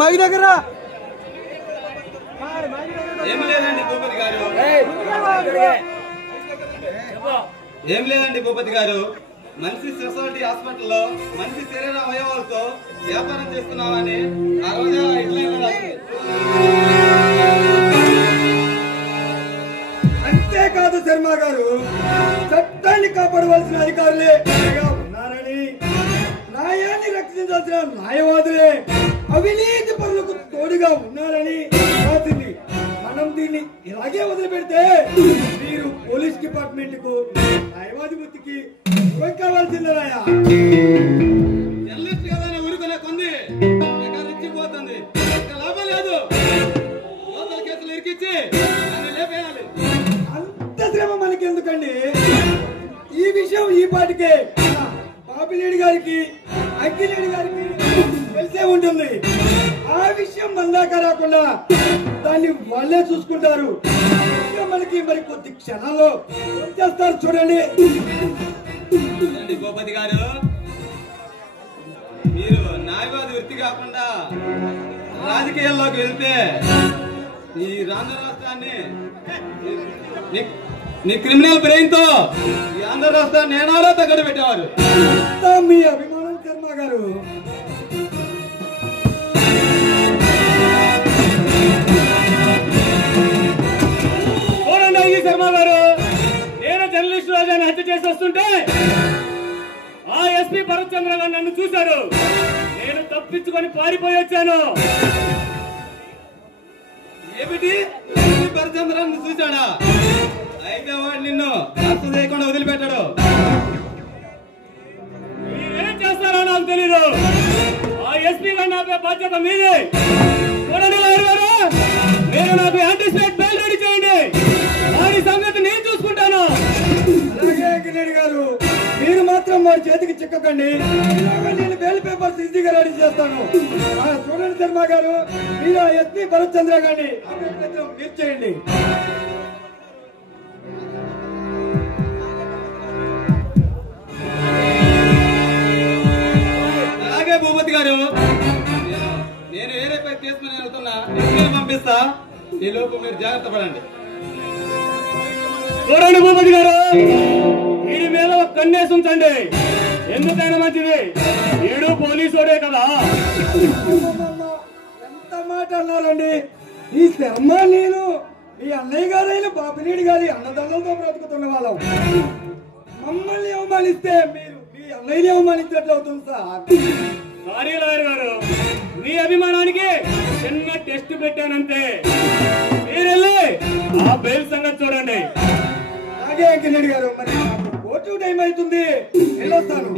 Mic దగ్గర ఏం లేదండి భూపతి గారు మనిషి స్పెషాలిటీ హాస్పిటల్లో మనిషి శరీర అవయవాలతో వ్యాపారం చేస్తున్నామని ఆ రోజు అంతేకాదు శర్మ గారు, చట్టాన్ని కాపాడవలసిన అధికారులే ఉన్నారని, న్యాయాన్ని రక్షించాల్సిన న్యాయవాదులే అవినీతి పనులకు తోడుగా ఉన్నారని రాసింది. మనం దీన్ని ఇలాగే వదిలిపెడితే మీరు పోలీస్ డిపార్ట్మెంట్ కు న్యాయవాది వృత్తికి కావాల్సిందేనాయా? జర్నలిస్ట్ కదా ఊరుకునే కొంది రెచ్చిపోతుంది, లాభం లేదు. లోకల్ కేసులు ఇరికిచ్చి లేపేయాలి. అంత శ్రమ మనకి ఎందుకండి? ఈ విషయం ఈ పాటికే బాపిలేడి గారికి, అక్కిలేడి గారికి తెలిసే ఉంటుంది. ఆ విషయం మందాక రాకుండా దాన్ని వాళ్ళే చూసుకుంటారు. మనకి మరి కొద్ది క్షణాల్లో చేస్తారు. చూడండి భూపతి గారు, మీరు న్యాయవాది వృత్తి కాకుండా రాజకీయాల్లోకి వెళ్తే ఈ ఆంధ్ర రాష్ట్రాన్ని నీ క్రిమినల్ బ్రెయిన్ తో ఈ ఆంధ్ర రాష్ట్రాన్ని నేనాలో తగ్గడ పెట్టేవారు. మీ అభిమానం శర్మ గారు. శర్మ గారు, నేను జర్నలిస్ట్ రాజాన్ని హత్య చేసి వస్తుంటే ఆ ఎస్పీ భరత్ చంద్ర గారు నన్ను చూశారు. నేను తప్పించుకొని పారిపోయి వచ్చాను. ఏమిటి భరత్ చంద్రాన్ని చూశాడా? అయితే వాడు నిన్ను అర్థ చేయకుండా వదిలిపెట్టాడు. మీరేం చేస్తారో నాకు తెలీదు. ఆ ఎస్పీ గారిని ఆపే బాధ్యత మీదే. మీరు నాకు యాంటిసిపేట్ బెయిల్ రెడీ చేయండి. వారి సంగతి నేను చూసుకుంటాను. అలాగే కిరణ్ గారు, మీరు మాత్రం వారి చేతికి చిక్కకండి. నేను బెయిల్ పేపర్స్ ఈజీగా రెడీ చేస్తాను. చూడండి శర్మ గారు, మీరు ఎస్పీ భరత్ చంద్ర గారిని మీరు చేయండి. అలాగే భూపతి గారు, నేను వేరే పై తీసుకుని వెళ్తున్నా, పంపిస్తా. ఈ లోపు మీరు జాగ్రత్త పడండి. చూడండి భూపతి గారు, వీడి మీద ఒక కన్నేసి ఉంచండి. ఎందుకైనా మంచిది, వీడు పోలీసుడే కదా. ఎంత మాట అన్నారండి? ఈ శర్మ నేను మీ అన్నయ్య గారైన బాపినేడి గారి అన్నదమ్ములతో బ్రతుకుతున్న వాళ్ళం. మమ్మల్ని అవమానిస్తే మీరు మీ అన్నయ్యని అవమానించినట్లు అవుతుంది సార్. సారీ లాయర్ గారు, మీ అభిమానానికి చిన్న టెస్ట్ పెట్టానంతే. మీరెళ్ళి ఆ బెయిల్ సంగతి చూడండి. అలాగే కిరణ్ గారు, మరి కోర్టు టైం అవుతుంది, వెళ్ళొస్తాను.